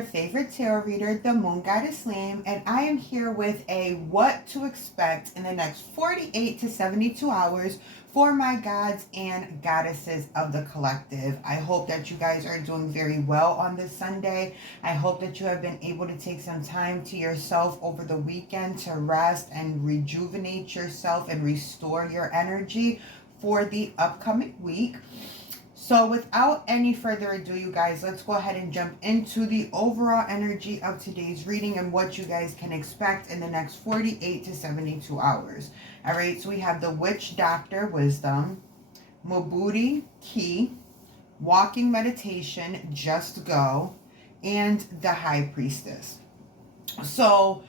your favorite tarot reader, the Moon Goddess Lamb, and I am here with a what to expect in the next 48 to 72 hours for my gods and goddesses of the collective. I hope that you guys are doing very well on this Sunday. I hope that you have been able to take some time to yourself over the weekend to rest and rejuvenate yourself and restore your energy for the upcoming week. So without any further ado, you guys, let's go ahead and jump into the overall energy of today's reading and what you guys can expect in the next 48 to 72 hours. All right, so we have the Witch Doctor Wisdom, Mobudi Key, Walking Meditation, Just Go, and the High Priestess. So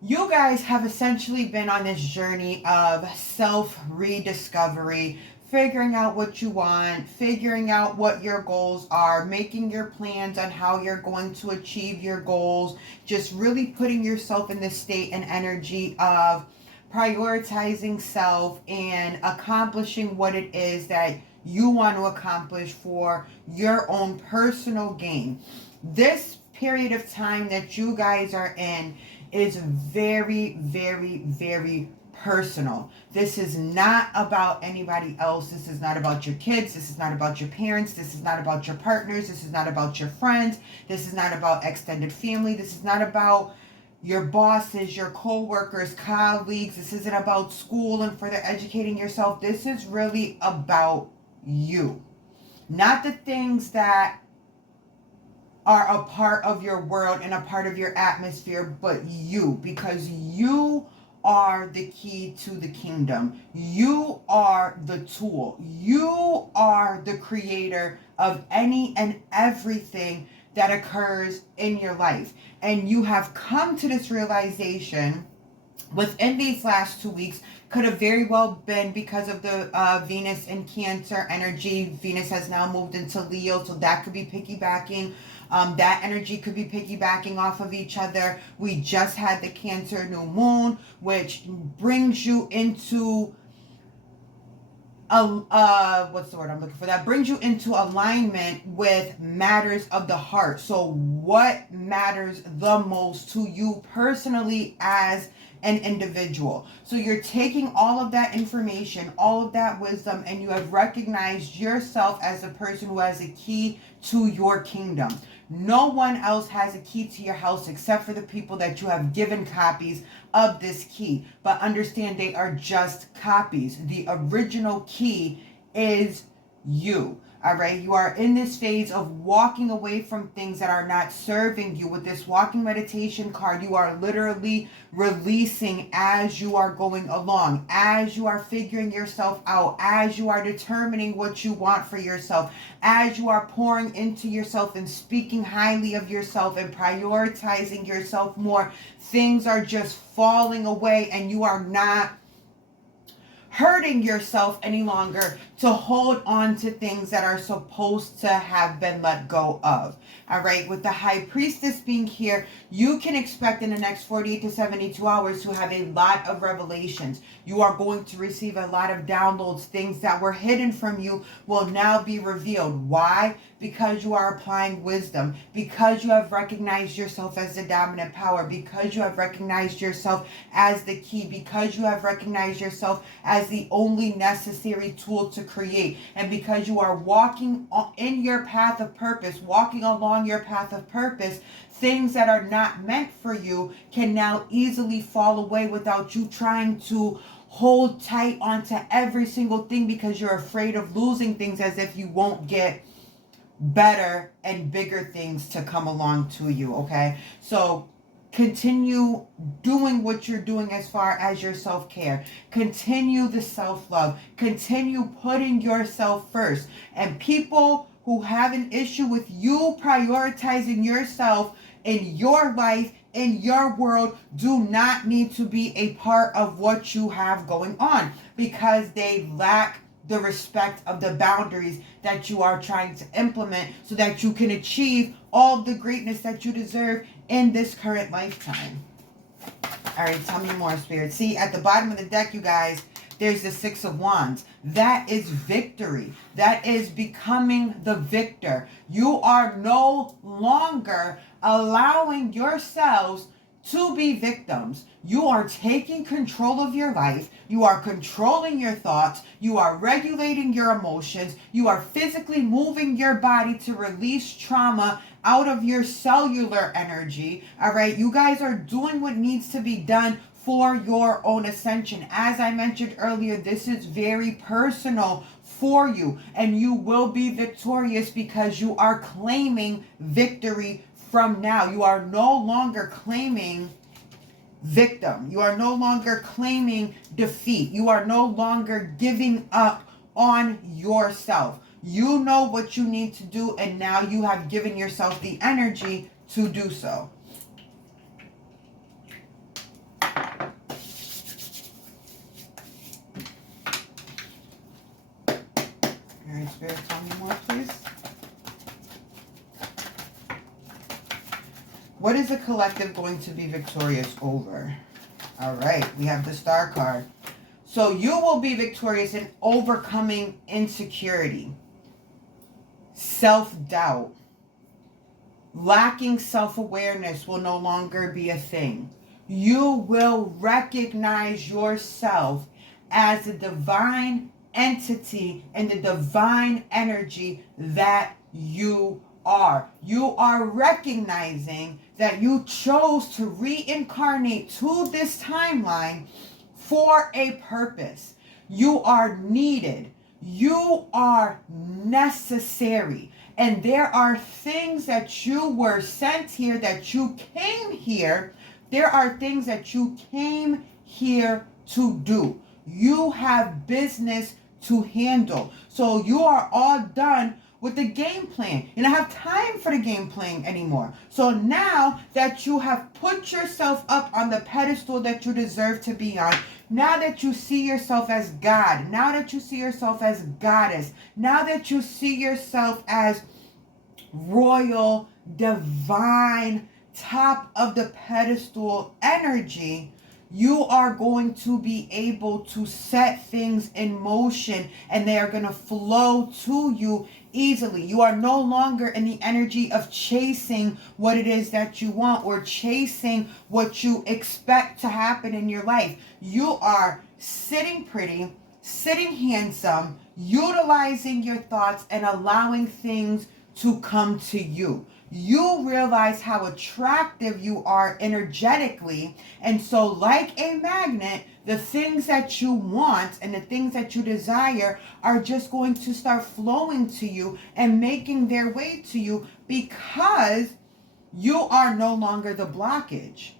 you guys have essentially been on this journey of self-rediscovery, figuring out what you want, figuring out what your goals are, making your plans on how you're going to achieve your goals, just really putting yourself in the state and energy of prioritizing self and accomplishing what it is that you want to accomplish for your own personal gain. This period of time that you guys are in is very, very, very personal. This is not about anybody else. This is not about your kids. This is not about your parents. This is not about your partners. This is not about your friends. This is not about extended family. This is not about your bosses, your co-workers, colleagues. This isn't about school and further educating yourself. This is really about you. Not the things that are a part of your world and a part of your atmosphere, but you, because you are the key to the kingdom. You are the tool. You are the creator of any and everything that occurs in your life. And you have come to this realization within these last 2 weeks. Could have very well been because of the Venus in Cancer energy. Venus has now moved into Leo, so that could be piggybacking. That energy could be piggybacking off of each other. We just had the Cancer new moon, which brings you into what's the word I'm looking for? That brings you into alignment with matters of the heart. So what matters the most to you personally as an individual? So you're taking all of that information, all of that wisdom, and you have recognized yourself as a person who has a key to your kingdom. No one else has a key to your house except for the people that you have given copies of this key. But understand, they are just copies. The original key is you. All right, you are in this phase of walking away from things that are not serving you. With this walking meditation card, you are literally releasing as you are going along, as you are figuring yourself out, as you are determining what you want for yourself, as you are pouring into yourself and speaking highly of yourself and prioritizing yourself more. Things are just falling away and you are not hurting yourself any longer to hold on to things that are supposed to have been let go of. All right, with the High Priestess being here, you can expect in the next 48 to 72 hours to have a lot of revelations. You are going to receive a lot of downloads. Things that were hidden from you will now be revealed. Why? Because you are applying wisdom, because you have recognized yourself as the dominant power, because you have recognized yourself as the key, because you have recognized yourself as the only necessary tool to create, and because you are walking in your path of purpose, walking along your path of purpose, things that are not meant for you can now easily fall away without you trying to hold tight onto every single thing because you're afraid of losing things, as if you won't get better and bigger things to come along to you. Okay, so continue doing what you're doing as far as your self-care. Continue the self-love. Continue putting yourself first. And people who have an issue with you prioritizing yourself in your life, in your world, do not need to be a part of what you have going on, because they lack the respect of the boundaries that you are trying to implement so that you can achieve all the greatness that you deserve in this current lifetime. All right, tell me more, Spirit. See, at the bottom of the deck, you guys, there's the Six of Wands. That is victory. That is becoming the victor. You are no longer allowing yourselves to be victims. You are taking control of your life. You are controlling your thoughts. You are regulating your emotions. You are physically moving your body to release trauma out of your cellular energy. All right. You guys are doing what needs to be done for your own ascension. As I mentioned earlier, this is very personal for you, and you will be victorious because you are claiming victory from now. You are no longer claiming victim. You are no longer claiming defeat. You are no longer giving up on yourself. You know what you need to do, and now you have given yourself the energy to do so. All right, Spirit, tell me more, please. What is the collective going to be victorious over? All right, we have the Star card. So you will be victorious in overcoming insecurity, self-doubt. Lacking self-awareness will no longer be a thing. You will recognize yourself as a divine entity and the divine energy that you are. You are recognizing that you chose to reincarnate to this timeline for a purpose. You are needed. You are necessary. And there are things that you were sent here, that you came here. There are things that you came here to do. You have business to handle. So you are all done with the game plan. You don't have time for the game playing anymore. So now that you have put yourself up on the pedestal that you deserve to be on, now that you see yourself as God, now that you see yourself as goddess, now that you see yourself as royal, divine, top of the pedestal energy, you are going to be able to set things in motion, and they are going to flow to you easily. You are no longer in the energy of chasing what it is that you want or chasing what you expect to happen in your life. You are sitting pretty, sitting handsome, utilizing your thoughts and allowing things to come to you. You realize how attractive you are energetically. And so like a magnet, the things that you want and the things that you desire are just going to start flowing to you and making their way to you, because you are no longer the blockage.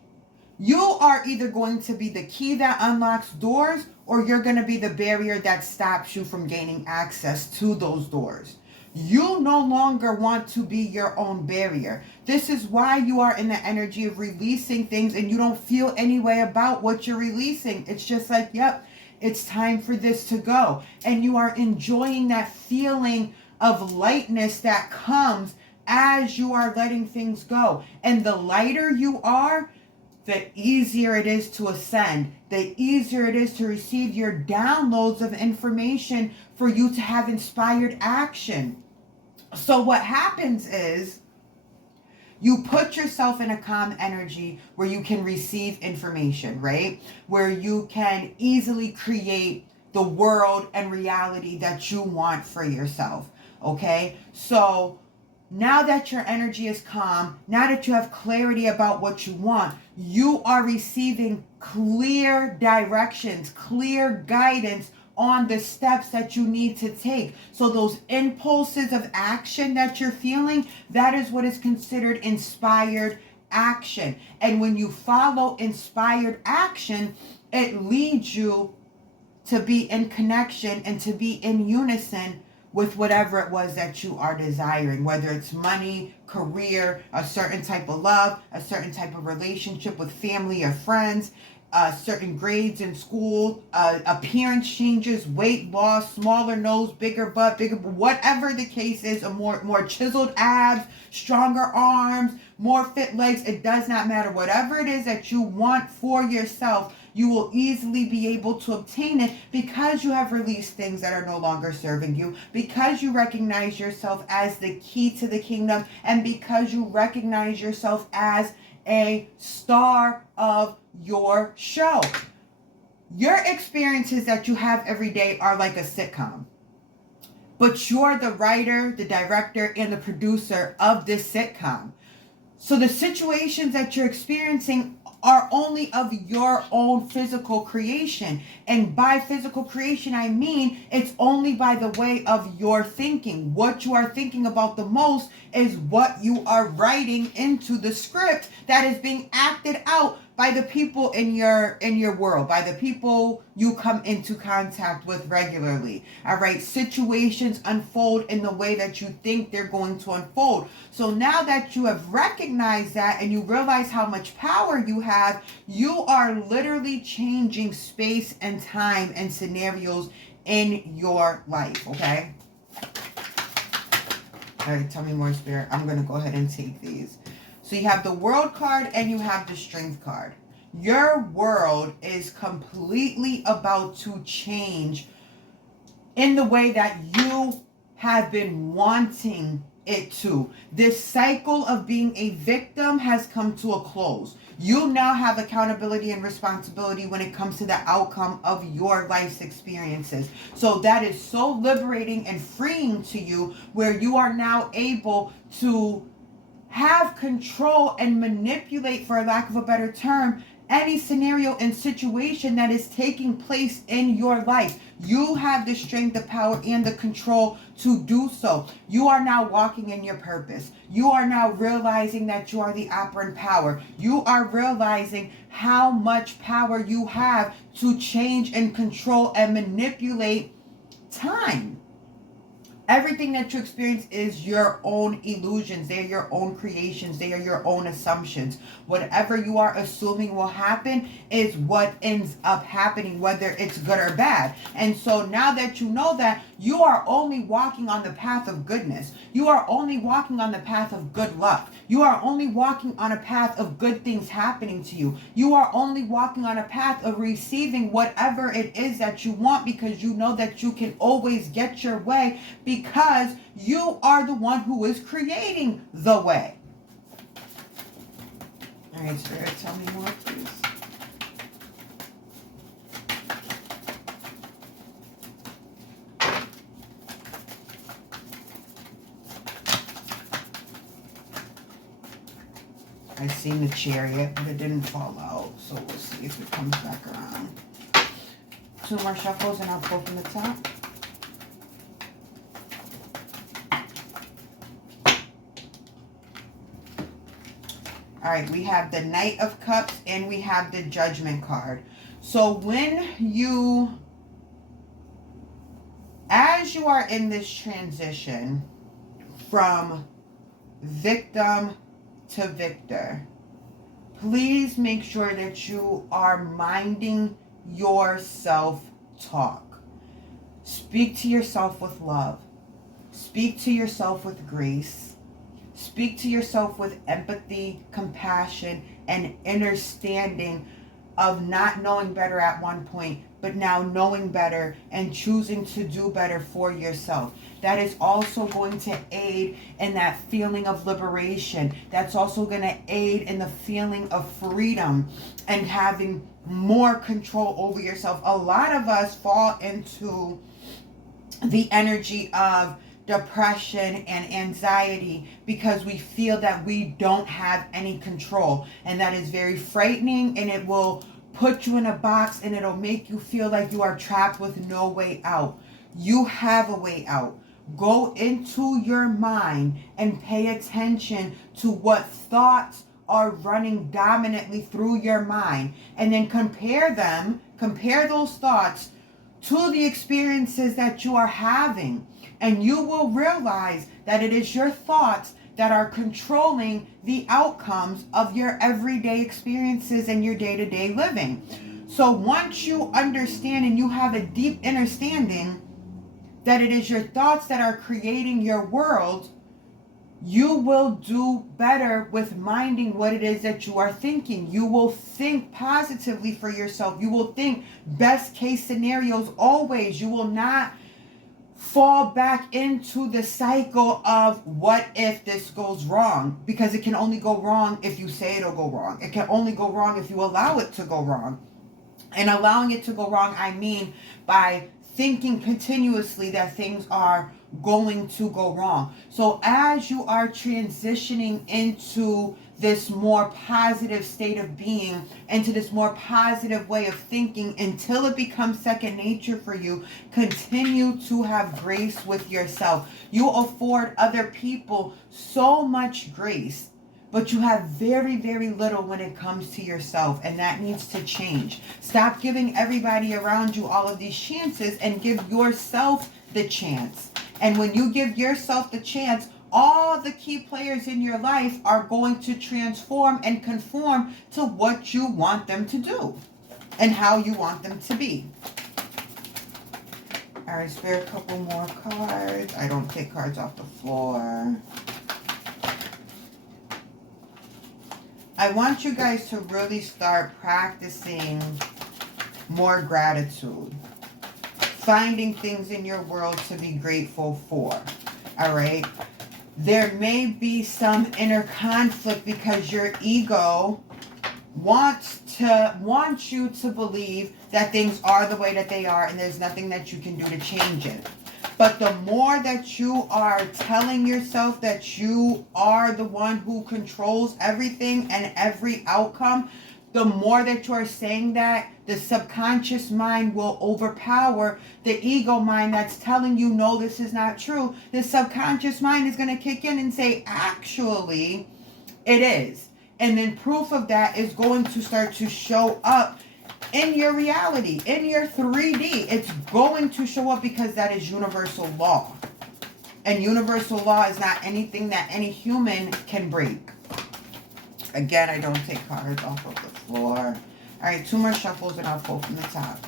You are either going to be the key that unlocks doors, or you're going to be the barrier that stops you from gaining access to those doors. You no longer want to be your own barrier. This is why you are in the energy of releasing things, and you don't feel any way about what you're releasing. It's just like, yep, it's time for this to go. And you are enjoying that feeling of lightness that comes as you are letting things go. And the lighter you are, the easier it is to ascend, the easier it is to receive your downloads of information for you to have inspired action. So what happens is you put yourself in a calm energy where you can receive information, right? Where you can easily create the world and reality that you want for yourself, okay? So now that your energy is calm, now that you have clarity about what you want, you are receiving clear directions, clear guidance on the steps that you need to take. So those impulses of action that you're feeling, that is what is considered inspired action. And when you follow inspired action, it leads you to be in connection and to be in unison with whatever it was that you are desiring, whether it's money, career, a certain type of love, a certain type of relationship with family or friends, certain grades in school, appearance changes, weight loss, smaller nose, bigger butt, whatever the case is, a more chiseled abs, stronger arms, more fit legs. It does not matter. Whatever it is that you want for yourself, You will easily be able to obtain it because you have released things that are no longer serving you, because you recognize yourself as the key to the kingdom, and because you recognize yourself as a star of your show. Your experiences that you have every day are like a sitcom. But you're the writer, the director, and the producer of this sitcom. So the situations that you're experiencing are only of your own physical creation. And by physical creation, I mean it's only by the way of your thinking. What you are thinking about the most is what you are writing into the script that is being acted out by the people in your world, by the people you come into contact with regularly. All right, situations unfold in the way that you think they're going to unfold. So now that you have recognized that and you realize how much power you have, you are literally changing space and time and scenarios in your life. Okay. All right, tell me more, Spirit. I'm going to go ahead and take these. So you have the World card and you have the Strength card. Your world is completely about to change in the way that you have been wanting it to. This cycle of being a victim has come to a close. You now have accountability and responsibility when it comes to the outcome of your life's experiences. So that is so liberating and freeing to you, where you are now able to have control and manipulate, for lack of a better term, any scenario and situation that is taking place in your life. You have the strength, the power, and the control to do so. You are now walking in your purpose. You are now realizing that you are the operant power. You are realizing how much power you have to change and control and manipulate time. Everything that you experience is your own illusions. They are your own creations. They are your own assumptions. Whatever you are assuming will happen is what ends up happening, whether it's good or bad. And so now that you know that, you are only walking on the path of goodness. You are only walking on the path of good luck. You are only walking on a path of good things happening to you. You are only walking on a path of receiving whatever it is that you want, because you know that you can always get your way, because you are the one who is creating the way. All right, Spirit, tell me more, please. I seen the Chariot, but it didn't fall out. So we'll see if it comes back around. 2 more shuffles and I'll pull from the top. All right, we have the Knight of Cups and we have the Judgment card. So as you are in this transition from victim to victor, please make sure that you are minding your self-talk. Speak to yourself with love. Speak to yourself with grace. Speak to yourself with empathy, compassion, and understanding of not knowing better at one point, but now knowing better and choosing to do better for yourself. That is also going to aid in that feeling of liberation. That's also going to aid in the feeling of freedom and having more control over yourself. A lot of us fall into the energy of depression and anxiety because we feel that we don't have any control, and that is very frightening, and it will put you in a box and it'll make you feel like you are trapped with no way out. You have a way out. Go into your mind and pay attention to what thoughts are running dominantly through your mind, and then compare those thoughts to the experiences that you are having. And you will realize that it is your thoughts that are controlling the outcomes of your everyday experiences and your day-to-day living. So once you understand and you have a deep understanding that it is your thoughts that are creating your world, you will do better with minding what it is that you are thinking. You will think positively for yourself. You will think best case scenarios always. You will not fall back into the cycle of what if this goes wrong, because it can only go wrong if you say it'll go wrong. It can only go wrong if you allow it to go wrong. And allowing it to go wrong, I mean by thinking continuously that things are going to go wrong. So as you are transitioning into this more positive state of being, into this more positive way of thinking, until it becomes second nature for you, continue to have grace with yourself. You afford other people so much grace, but you have very, very little when it comes to yourself, and that needs to change. Stop giving everybody around you all of these chances and give yourself the chance. And when you give yourself the chance, all the key players in your life are going to transform and conform to what you want them to do and how you want them to be. All right, spare a couple more cards. I don't take cards off the floor. I want you guys to really start practicing more gratitude. Finding things in your world to be grateful for. All right? There may be some inner conflict because your ego wants you to believe that things are the way that they are and there's nothing that you can do to change it. But the more that you are telling yourself that you are the one who controls everything and every outcome, the more that you are saying that, the subconscious mind will overpower the ego mind that's telling you, no, this is not true. The subconscious mind is going to kick in and say, actually, it is. And then proof of that is going to start to show up in your reality, in your 3D. It's going to show up because that is universal law. And universal law is not anything that any human can break. Again, I don't take cards off of the floor. All right, 2 more shuffles and I'll pull from the top.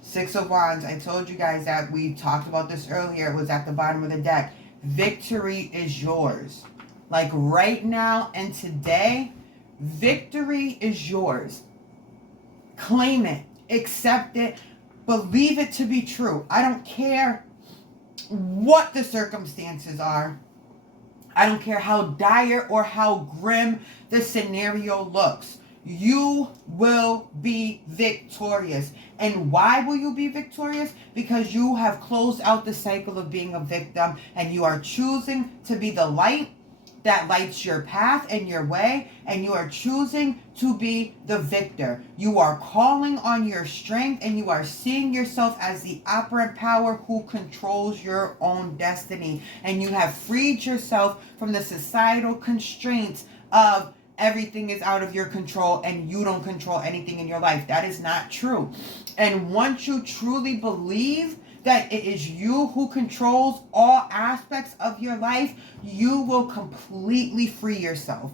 Six of Wands. I told you guys that we talked about this earlier. It was at the bottom of the deck. Victory is yours. Like right now and today, victory is yours. Claim it. Accept it. Believe it to be true. I don't care what the circumstances are. I don't care how dire or how grim the scenario looks. You will be victorious. And why will you be victorious? Because you have closed out the cycle of being a victim and you are choosing to be the light that lights your path and your way, and you are choosing to be the victor. You are calling on your strength and you are seeing yourself as the operant power who controls your own destiny. And you have freed yourself from the societal constraints of everything is out of your control and you don't control anything in your life. That is not true. And once you truly believe that it is you who controls all aspects of your life, you will completely free yourself.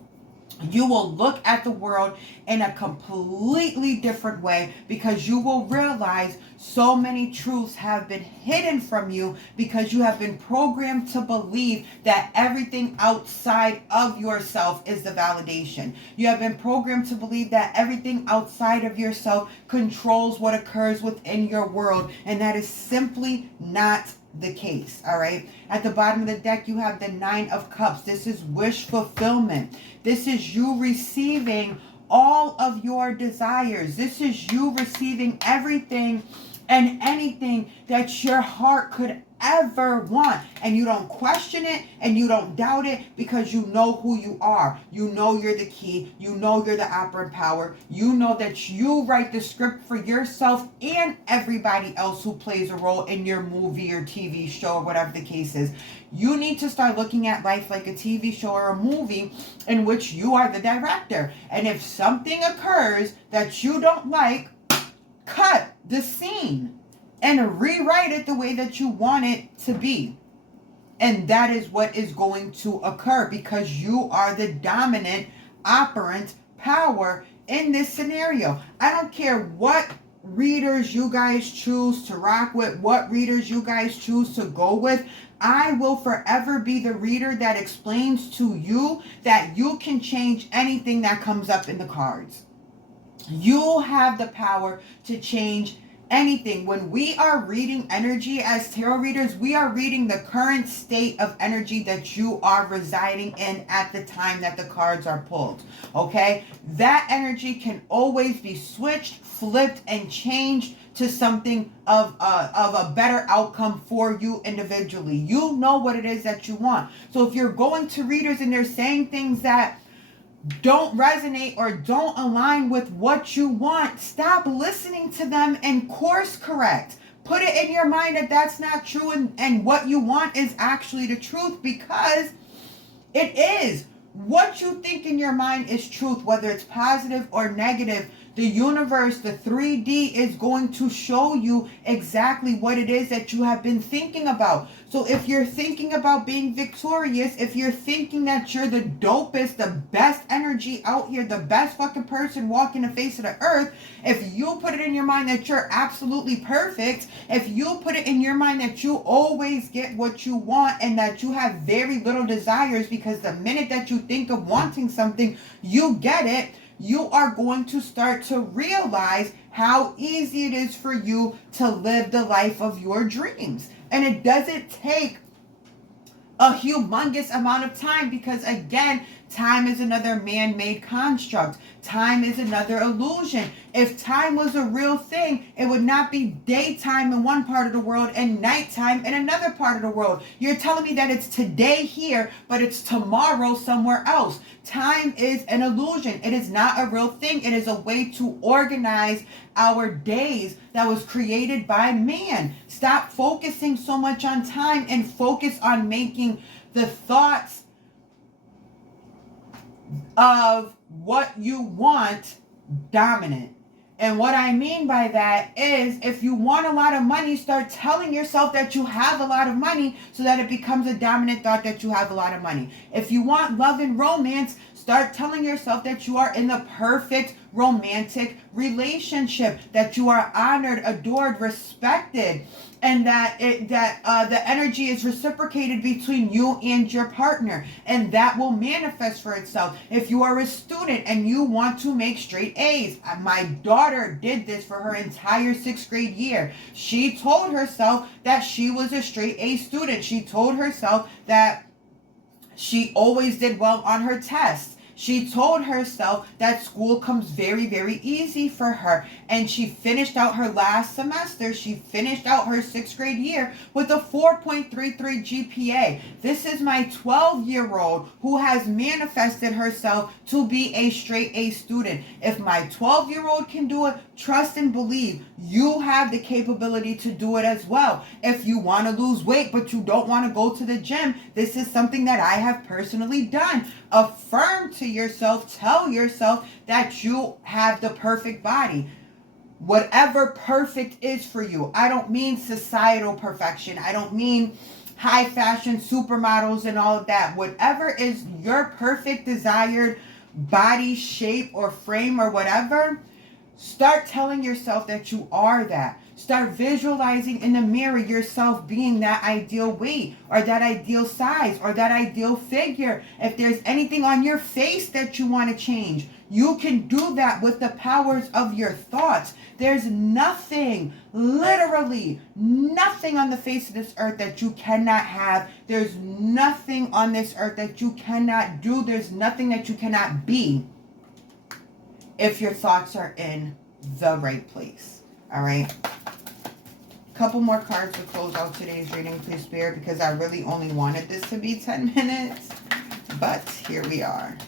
You will look at the world in a completely different way because you will realize so many truths have been hidden from you because you have been programmed to believe that everything outside of yourself is the validation. You have been programmed to believe that everything outside of yourself controls what occurs within your world, and that is simply not the case. All right, at the bottom of the deck you have the 9 of Cups. This is wish fulfillment. This is you receiving all of your desires. This is you receiving everything and anything that your heart could ever want, and you don't question it and you don't doubt it because you know who you are. You know you're the key. You know you're the operant power. You know that you write the script for yourself and everybody else who plays a role in your movie or TV show or whatever the case is. You need to start looking at life like a TV show or a movie in which you are the director. And if something occurs that you don't like, cut the scene and rewrite it the way that you want it to be. And that is what is going to occur because you are the dominant operant power in this scenario. I don't care what readers you guys choose to rock with, what readers you guys choose to go with, I will forever be the reader that explains to you that you can change anything that comes up in the cards. You have the power to change anything. When we are reading energy as tarot readers, we are reading the current state of energy that you are residing in at the time that the cards are pulled. Okay? That energy can always be switched, flipped, and changed to something of a better outcome for you individually. You know what it is that you want. So if you're going to readers and they're saying things that don't resonate or don't align with what you want, stop listening to them and course correct. Put it in your mind that that's not true, and what you want is actually the truth, because it is. What you think in your mind is truth, whether it's positive or negative. The universe, the 3D, is going to show you exactly what it is that you have been thinking about. So if you're thinking about being victorious, if you're thinking that you're the dopest, the best energy out here, the best fucking person walking the face of the earth, if you put it in your mind that you're absolutely perfect, if you put it in your mind that you always get what you want and that you have very little desires, because the minute that you think of wanting something, you get it, you are going to start to realize how easy it is for you to live the life of your dreams. And it doesn't take a humongous amount of time, because again, time is another man-made construct. Time is another illusion. If time was a real thing, it would not be daytime in one part of the world and nighttime in another part of the world. You're telling me that it's today here, but it's tomorrow somewhere else. Time is an illusion. It is not a real thing. It is a way to organize our days that was created by man. Stop focusing so much on time and focus on making the thoughts of what you want dominant. And what I mean by that is, if you want a lot of money, start telling yourself that you have a lot of money so that it becomes a dominant thought that you have a lot of money. If you want love and romance, start telling yourself that you are in the perfect romantic relationship, that you are honored, adored, respected, and that the energy is reciprocated between you and your partner, and that will manifest for itself. If you are a student and you want to make straight A's, my daughter did this for her entire 6th grade year. She told herself that she was a straight A student. She told herself that she always did well on her tests. She told herself that school comes very, very easy for her. And she finished out her last semester. She finished out her 6th grade year with a 4.33 GPA. This is my 12-year-old who has manifested herself to be a straight A student. If my 12-year-old can do it, trust and believe you have the capability to do it as well. If you want to lose weight but you don't want to go to the gym, this is something that I have personally done. Affirm to yourself, tell yourself that you have the perfect body. Whatever perfect is for you. I don't mean societal perfection. I don't mean high fashion supermodels and all of that. Whatever is your perfect desired body shape or frame or whatever, start telling yourself that you are that. Start visualizing in the mirror yourself being that ideal weight or that ideal size or that ideal figure. If there's anything on your face that you want to change, you can do that with the powers of your thoughts. There's nothing, literally nothing on the face of this earth that you cannot have. There's nothing on this earth that you cannot do. There's nothing that you cannot be if your thoughts are in the right place. All right. Couple more cards to close out today's reading, please, Spirit, because I really only wanted this to be 10 minutes. But here we are.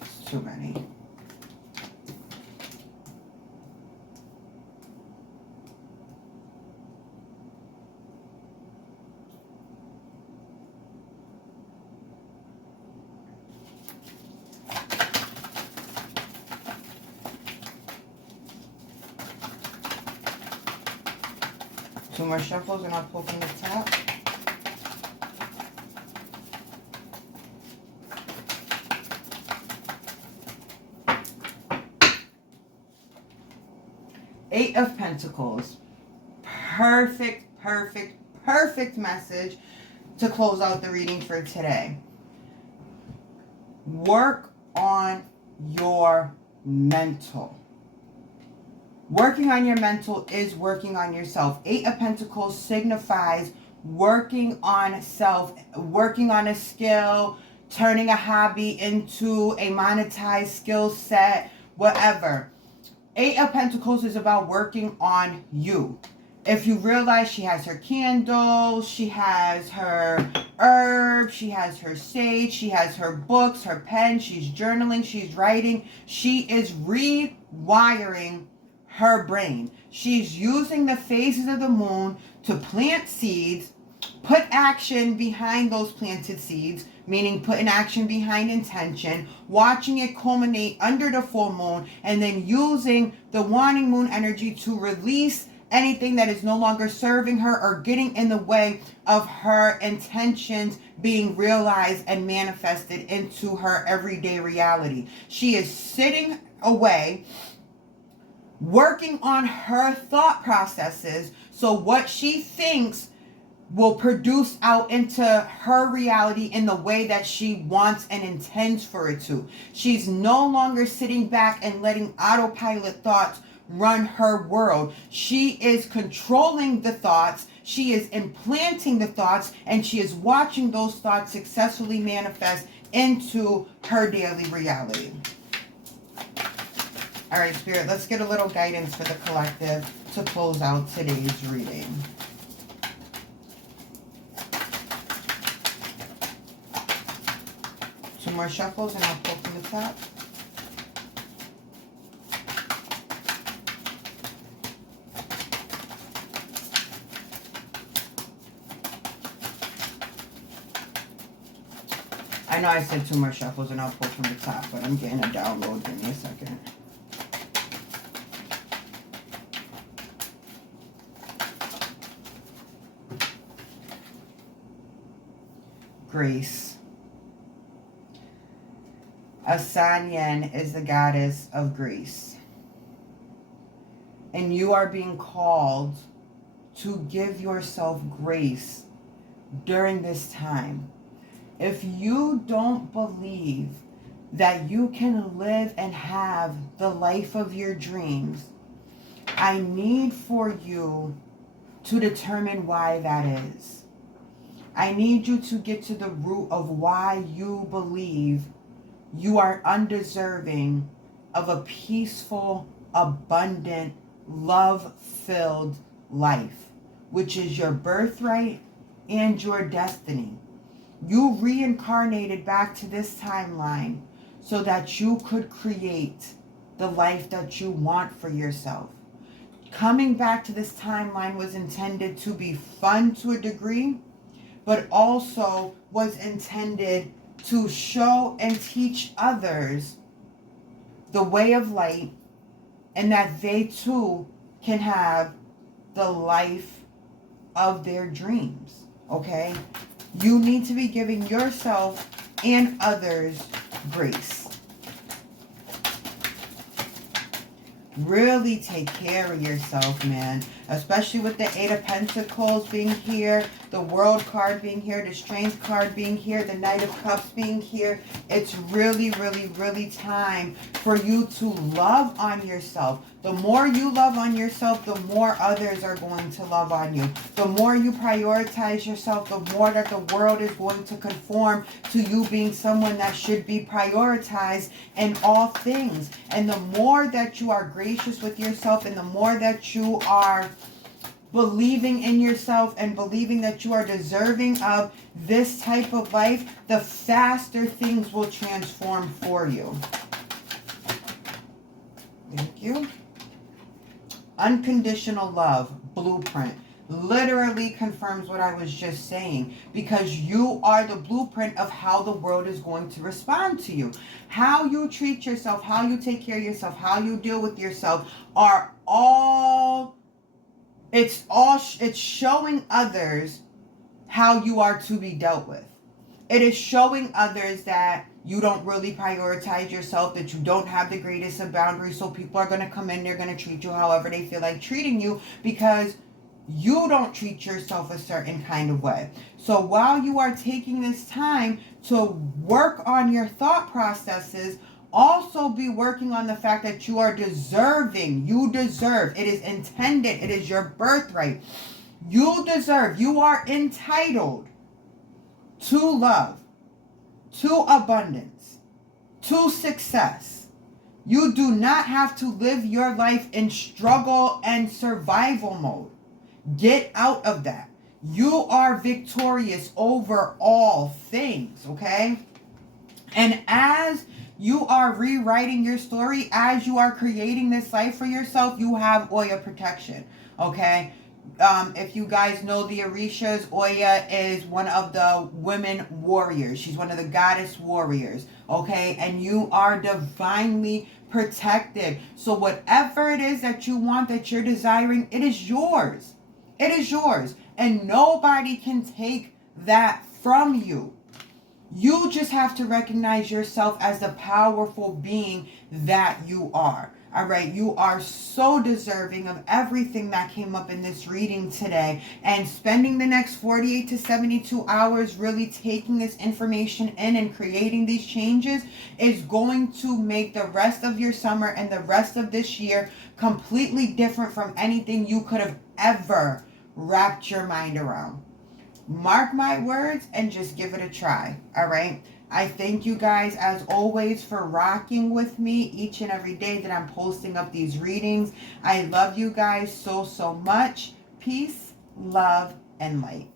It's too many. Two more shuffles and I'll pull from the top. Eight of Pentacles. Perfect, perfect, perfect message to close out the reading for today. Work on your mental. Working on your mental is working on yourself. Eight of Pentacles signifies working on self, working on a skill, turning a hobby into a monetized skill set, whatever. Eight of Pentacles is about working on you. If you realize she has her candles, she has her herbs, she has her sage, she has her books, her pen, she's journaling, she's writing. She is rewiring her brain. She's using the phases of the moon to plant seeds, put action behind those planted seeds, meaning put an action behind intention, watching it culminate under the full moon, and then using the waning moon energy to release anything that is no longer serving her or getting in the way of her intentions being realized and manifested into her everyday reality. She is sitting away, working on her thought processes, so what she thinks will produce out into her reality in the way that she wants and intends for it to. She's no longer sitting back and letting autopilot thoughts run her world. She is controlling the thoughts, she is implanting the thoughts, and she is watching those thoughts successfully manifest into her daily reality. All right, Spirit, let's get a little guidance for the collective to close out today's reading. Two more shuffles and I'll pull from the top. I know I said two more shuffles and I'll pull from the top, but I'm getting a download. Give me a second. Grace. Asanyan is the goddess of grace. And you are being called to give yourself grace during this time. If you don't believe that you can live and have the life of your dreams, I need for you to determine why that is. I need you to get to the root of why you believe you are undeserving of a peaceful, abundant, love-filled life, which is your birthright and your destiny. You reincarnated back to this timeline so that you could create the life that you want for yourself. Coming back to this timeline was intended to be fun to a degree, but also was intended to show and teach others the way of light, and that they too can have the life of their dreams, okay? You need to be giving yourself and others grace. Really take care of yourself, man. Especially with the Eight of Pentacles being here, the World card being here, the Strength card being here, the Knight of Cups being here. It's really, really, really time for you to love on yourself. The more you love on yourself, the more others are going to love on you. The more you prioritize yourself, the more that the world is going to conform to you being someone that should be prioritized in all things. And the more that you are gracious with yourself, and the more that you are believing in yourself and believing that you are deserving of this type of life, the faster things will transform for you. Thank you. Unconditional love blueprint literally confirms what I was just saying, because you are the blueprint of how the world is going to respond to you. How you treat yourself, how you take care of yourself, how you deal with yourself are all, it's showing others how you are to be dealt with. It is showing others that you don't really prioritize yourself, that you don't have the greatest of boundaries. So people are going to come in, they're going to treat you however they feel like treating you because you don't treat yourself a certain kind of way. So while you are taking this time to work on your thought processes, also be working on the fact that you are deserving. You deserve. It is intended. It is your birthright. You deserve. You are entitled to love, to abundance, to success. You do not have to live your life in struggle and survival mode. Get out of that. You are victorious over all things, okay? And as you are rewriting your story, as you are creating this life for yourself, you have Oya protection, okay? If you guys know the Orishas, Oya is one of the women warriors. She's one of the goddess warriors, okay? And you are divinely protected. So whatever it is that you want, that you're desiring, it is yours. It is yours. And nobody can take that from you. You just have to recognize yourself as the powerful being that you are. All right. You are so deserving of everything that came up in this reading today. And spending the next 48 to 72 hours really taking this information in and creating these changes is going to make the rest of your summer and the rest of this year completely different from anything you could have ever wrapped your mind around. Mark my words and just give it a try. All right. I thank you guys as always for rocking with me each and every day that I'm posting up these readings. I love you guys so much. Peace, love, and light.